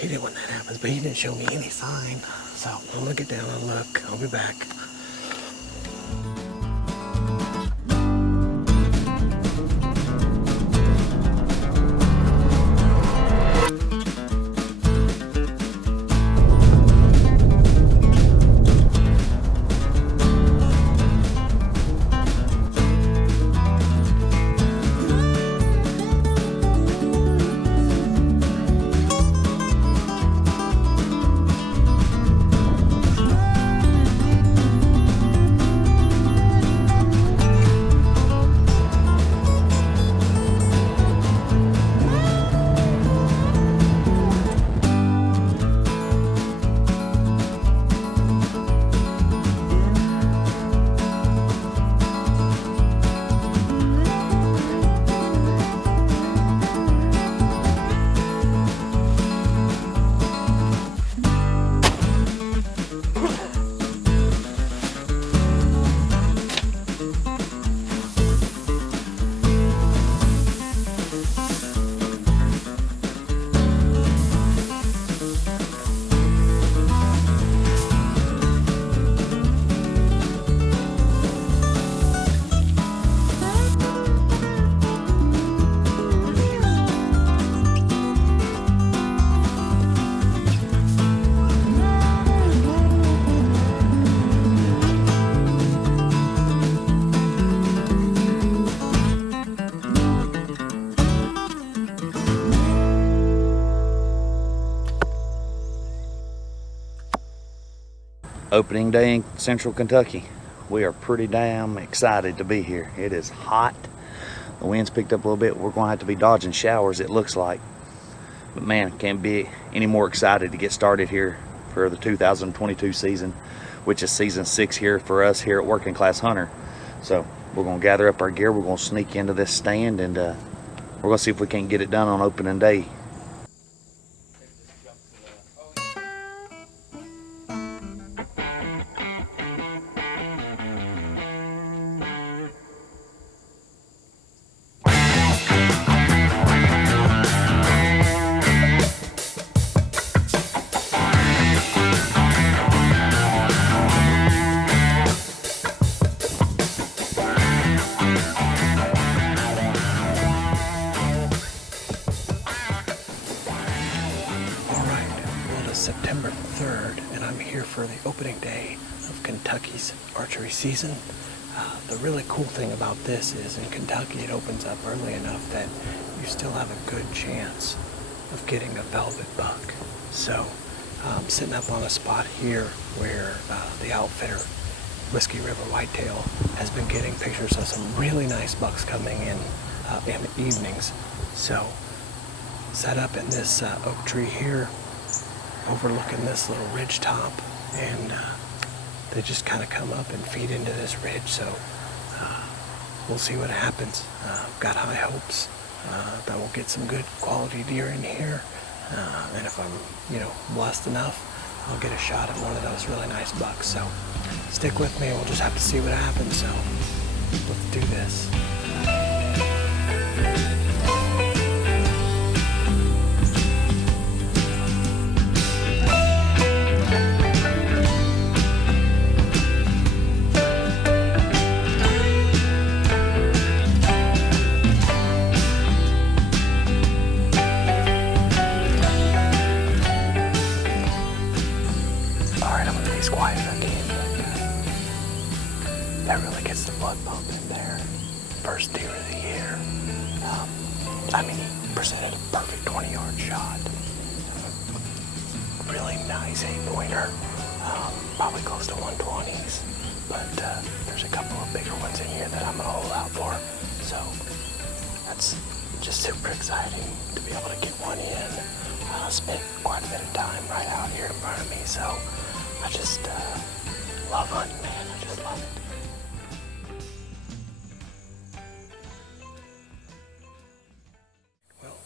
hate it when that happens, but he didn't show me any sign. So I'm gonna get down and look. I'll be back. Opening day in Central Kentucky. We are pretty damn excited to be here. It is hot. The wind's picked up a little bit. We're going to have to be dodging showers, it looks like. But man, can't be any more excited to get started here for the 2022 season, which is season 6 here for us here at Working Class Hunter. So we're going to gather up our gear. We're going to sneak into this stand, and we're going to see if we can get it done on opening day. September 3rd, and I'm here for the opening day of Kentucky's archery season. The really cool thing about this is in Kentucky it opens up early enough that you still have a good chance of getting a velvet buck. So I'm sitting up on a spot here where the outfitter Whiskey River Whitetail has been getting pictures of some really nice bucks coming in the evenings. So set up in this oak tree here, overlooking this little ridge top, and they just kind of come up and feed into this ridge. So we'll see what happens. Got high hopes that we'll get some good quality deer in here, and if I'm blessed enough, I'll get a shot at one of those really nice bucks. So stick with me, we'll just have to see what happens. So let's do this. That really gets the blood pumping there. First deer of the year. He presented a perfect 20-yard shot. Really nice 8-pointer. Probably close to 120s. But there's a couple of bigger ones in here that I'm going to hold out for. So that's just super exciting to be able to get one in. Spent quite a bit of time right out here in front of me. So I just love hunting, man. I just love it.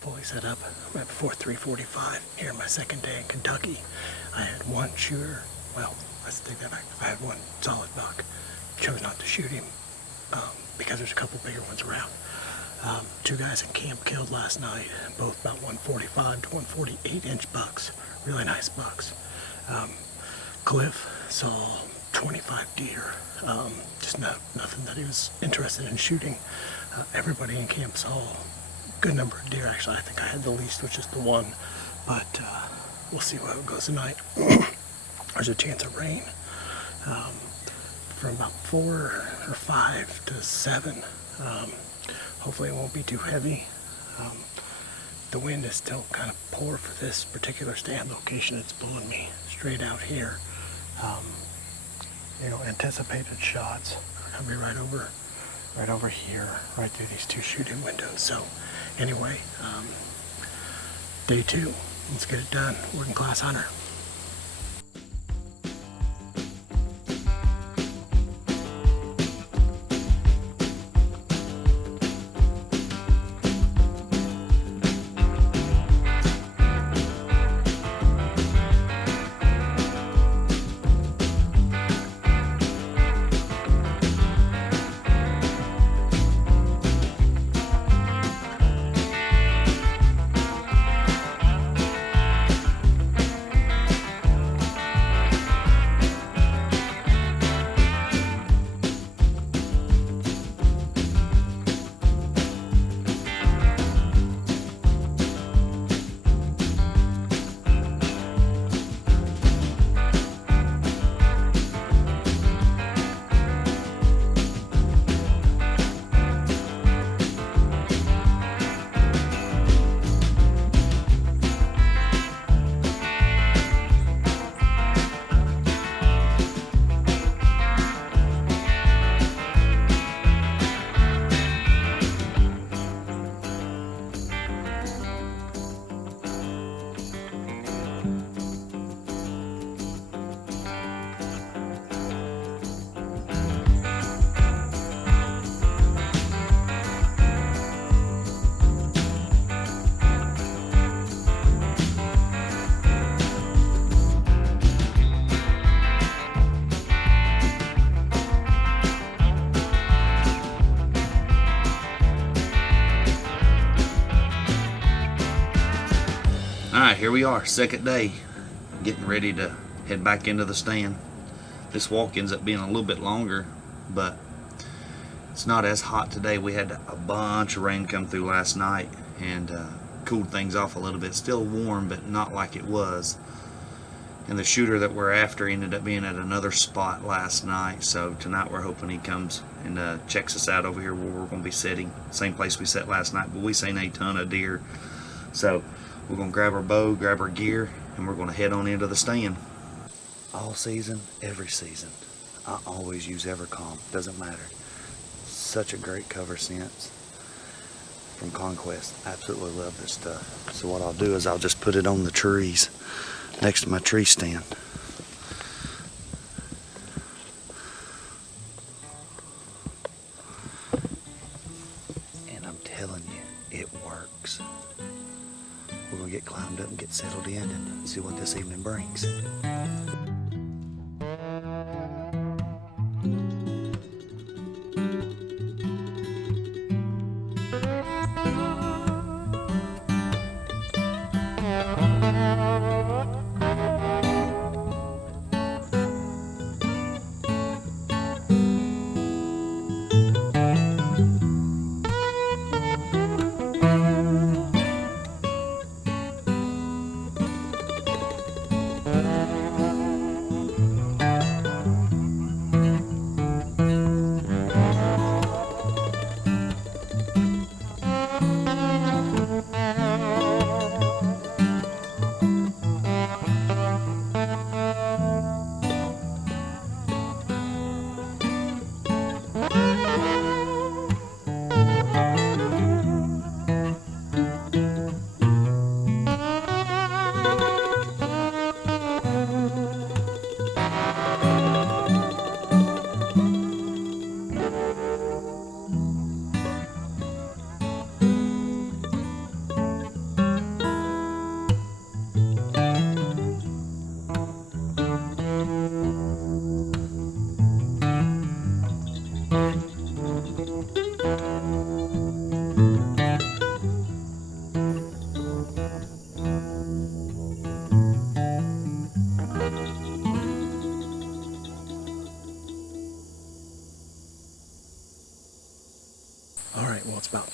Fully set up right before 3:45 here my second day in Kentucky. I had one shooter. Well, let's take that back. I had one solid buck. Chose not to shoot him because there's a couple bigger ones around. Two guys in camp killed last night, both about 145 to 148 inch bucks, really nice bucks. Cliff saw 25 deer, just nothing that he was interested in shooting. Everybody in camp saw a good number of deer. Actually, I think I had the least, which is the one, but we'll see how it goes tonight. There's a chance of rain from about 4 or 5 to 7. Hopefully it won't be too heavy. The wind is still kind of poor for this particular stand location. It's blowing me straight out here. Anticipated shots are gonna be right over here, right through these two shooting windows. So anyway, day 2, let's get it done. Working class hunter. Alright, here we are, second day, getting ready to head back into the stand. This walk ends up being a little bit longer, but it's not as hot today. We had a bunch of rain come through last night and cooled things off a little bit. Still warm, but not like it was. And the shooter that we're after ended up being at another spot last night, so tonight we're hoping he comes and checks us out over here where we're going to be sitting. Same place we sat last night, but we seen a ton of deer. So we're going to grab our bow, grab our gear, and we're going to head on into the stand. All season, every season, I always use Evercalm. Doesn't matter. Such a great cover sense from Conquest. Absolutely love this stuff. So what I'll do is I'll just put it on the trees next to my tree stand. And I'm telling you, it works. We're gonna get climbed up and get settled in and see what this evening brings.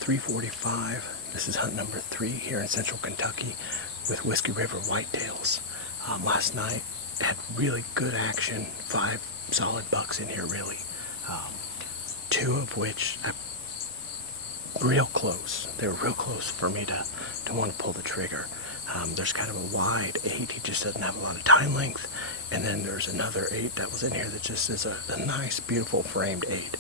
3:45. This is hunt number 3 here in central Kentucky with Whiskey River Whitetails. Last night had really good action, 5 solid bucks in here really. 2 of which real close. They were real close for me to want to pull the trigger. There's kind of a wide 8, he just doesn't have a lot of time length. And then there's another 8 that was in here that just is a nice, beautiful framed 8.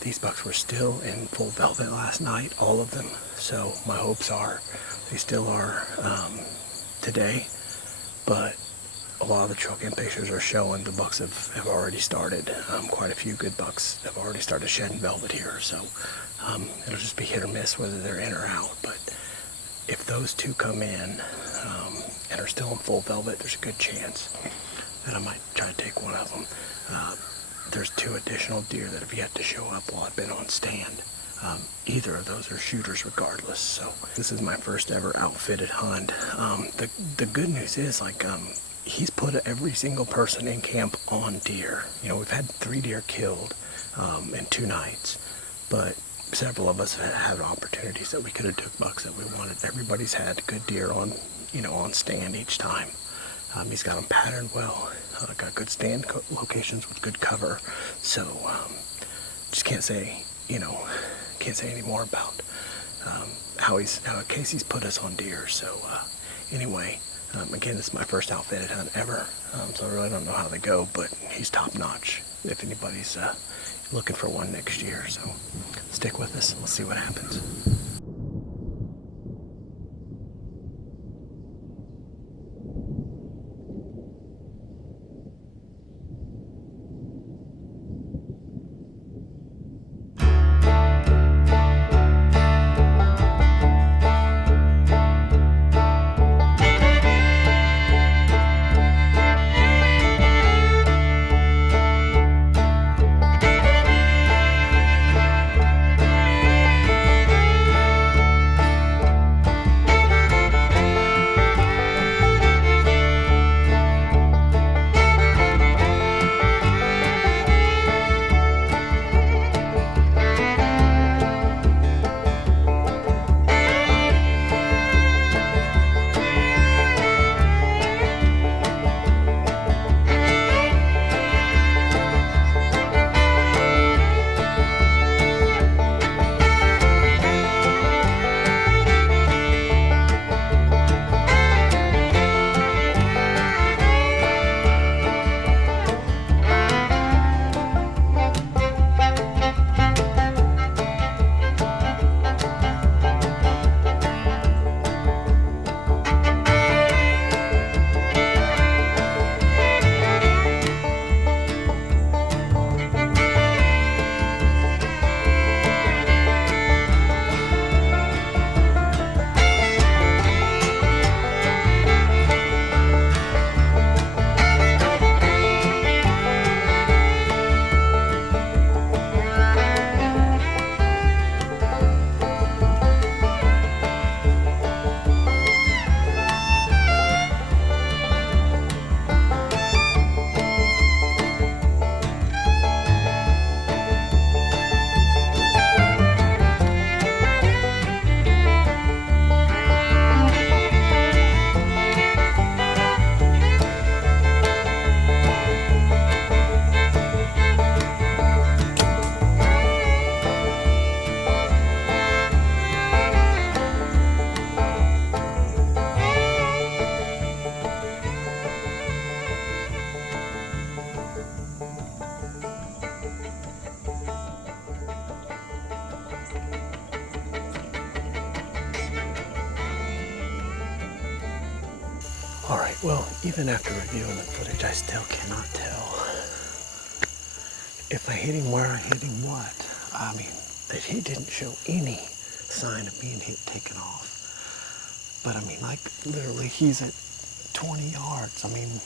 These bucks were still in full velvet last night, all of them. So my hopes are, they still are today. But a lot of the trail cam pictures are showing the bucks have already started. Quite a few good bucks have already started shedding velvet here. So it'll just be hit or miss whether they're in or out. But if those 2 come in and are still in full velvet, there's a good chance that I might try to take one of them. There's 2 additional deer that have yet to show up while I've been on stand. Either of those are shooters regardless. So this is my first ever outfitted hunt. The good news is, like, he's put every single person in camp on deer. You know, we've had 3 deer killed in 2 nights, but several of us have had opportunities that we could have took bucks that we wanted. Everybody's had good deer on, you know, on stand each time. He's got them patterned well, got good stand locations with good cover. So just can't say, you know, can't say any more about how Casey's put us on deer. So anyway, again, this is my first outfitted hunt ever, so I really don't know how they go, but he's top notch if anybody's looking for one next year. So stick with us, we'll see what happens. Alright, well, even after reviewing the footage, I still cannot tell if I hit him, where I hit him, what. I mean, he didn't show any sign of being hit, taken off. But I mean, like, literally, he's at 20 yards. I mean,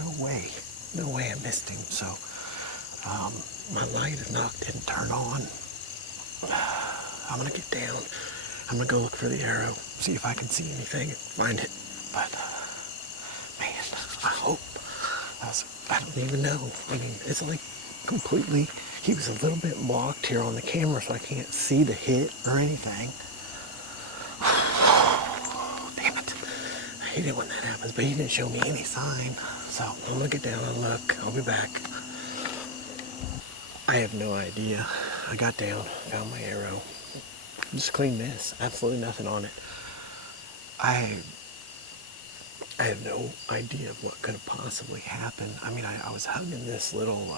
no way I missed him. So, my light didn't turn on. I'm gonna get down. I'm gonna go look for the arrow, see if I can see anything, find it. But, man, I hope. I don't even know. I mean, it's like completely, he was a little bit blocked here on the camera, so I can't see the hit or anything. Damn it. I hate it when that happens, but he didn't show me any sign. So I'm gonna get down and look. I'll be back. I have no idea. I got down, found my arrow. Just clean miss, absolutely nothing on it. I have no idea of what could have possibly happened. I mean, I was hugging this little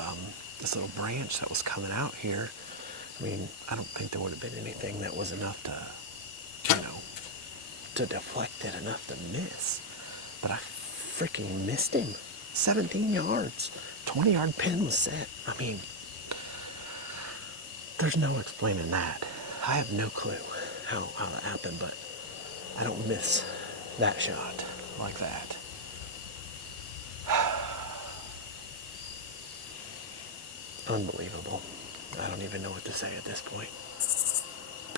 branch that was coming out here. I mean, I don't think there would have been anything that was enough to, to deflect it enough to miss. But I freaking missed him. 17 yards, 20-yard pin was set. I mean, there's no explaining that. I have no clue how that happened, but I don't miss that shot like that. Unbelievable. I don't even know what to say at this point.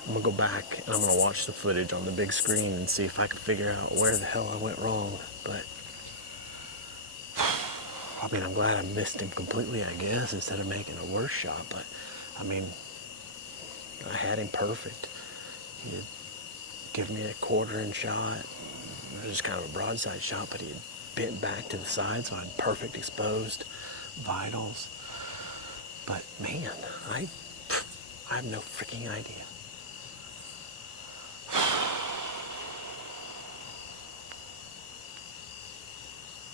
I'm gonna go back and I'm gonna watch the footage on the big screen and see if I can figure out where the hell I went wrong. But I mean, I'm glad I missed him completely, I guess, instead of making a worse shot. But I mean, I had him perfect. He had given me a quarter-inch shot. It was just kind of a broadside shot, but he had bent back to the side, so I had perfect exposed vitals. But man, I have no freaking idea.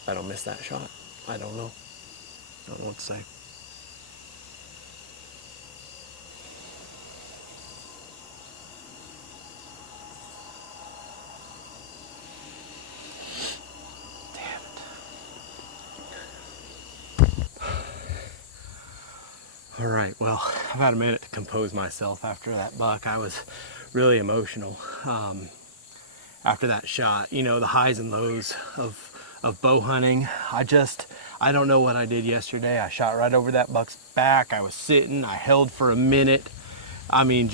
I don't miss that shot. I don't know. I don't know what to say. All right, well, I've had a minute to compose myself after that buck. I was really emotional after that shot. You know, the highs and lows of bow hunting. I don't know what I did yesterday. I shot right over that buck's back. I was sitting, I held for a minute. I mean,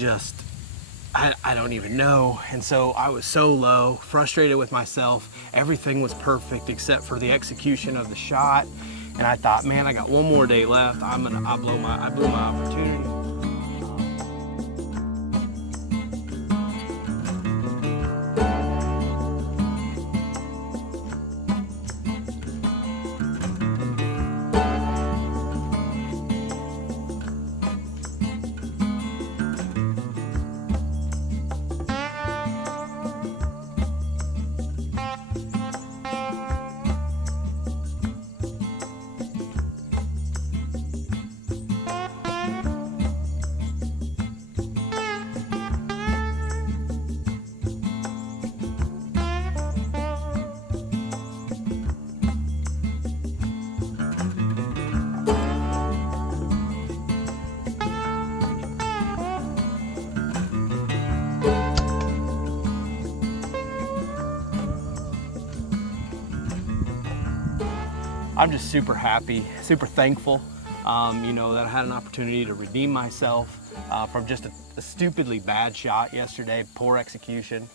I don't even know. And so I was so low, frustrated with myself. Everything was perfect except for the execution of the shot. And I thought, man, I got one more day left. I blew my opportunity. I'm just super happy, super thankful, that I had an opportunity to redeem myself from just a stupidly bad shot yesterday, poor execution.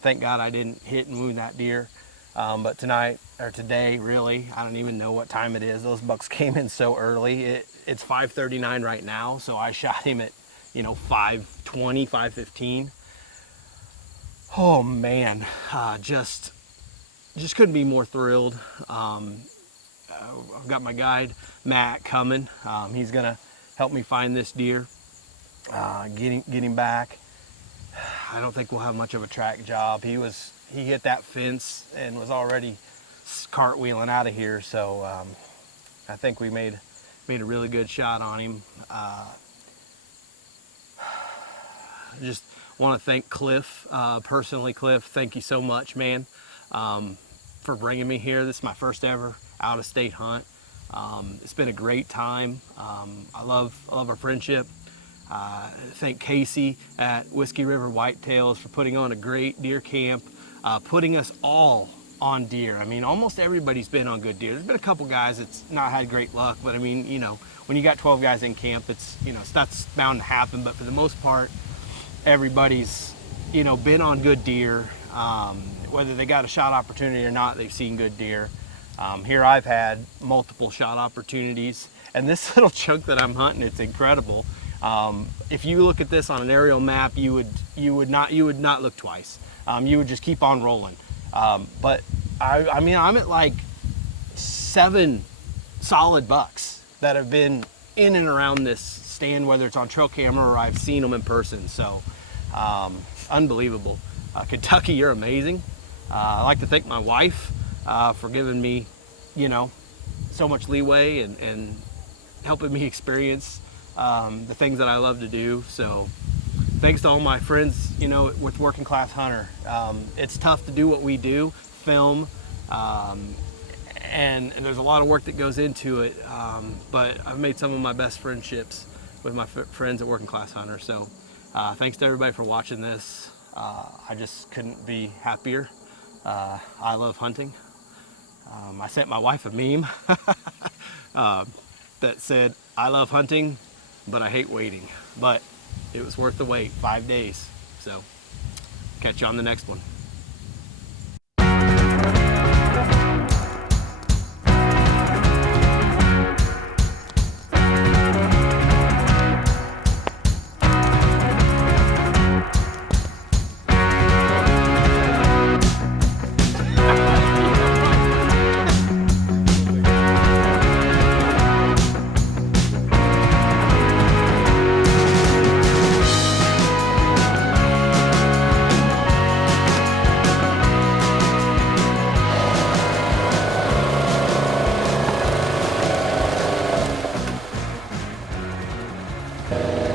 Thank God I didn't hit and wound that deer. But today, really, I don't even know what time it is. Those bucks came in so early. It's 5:39 right now, so I shot him at, 5:20, 5:15. Oh man, just couldn't be more thrilled. I've got my guide, Matt, coming. He's gonna help me find this deer, get him back. I don't think we'll have much of a track job. He hit that fence and was already cartwheeling out of here. So I think we made a really good shot on him. Just want to thank Cliff, personally. Cliff, thank you so much, man, for bringing me here. This is my first ever out-of-state hunt. It's been a great time. I love our friendship. Thank Casey at Whiskey River Whitetails for putting on a great deer camp, putting us all on deer. I mean, almost everybody's been on good deer. There's been a couple guys that's not had great luck, but I mean, when you got 12 guys in camp, that's bound to happen. But for the most part, everybody's, been on good deer. Whether they got a shot opportunity or not, they've seen good deer. Here I've had multiple shot opportunities, And this little chunk that I'm hunting, it's incredible. If you look at this on an aerial map, you would not look twice. You would just keep on rolling. But I mean, I'm at like 7 solid bucks that have been in and around this stand, whether it's on trail camera or I've seen them in person. So unbelievable. Kentucky, you're amazing. I like to thank my wife for giving me, you know, so much leeway and helping me experience the things that I love to do. So thanks to all my friends, you know, with Working Class Hunter. It's tough to do what we do, film, and there's a lot of work that goes into it, but I've made some of my best friendships with my friends at Working Class Hunter. So thanks to everybody for watching this. I just couldn't be happier. I love hunting. I sent my wife a meme that said, I love hunting, but I hate waiting. But it was worth the wait, 5 days. So catch you on the next one.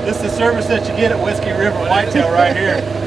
This is the service that you get at Whiskey River Whitetail right here.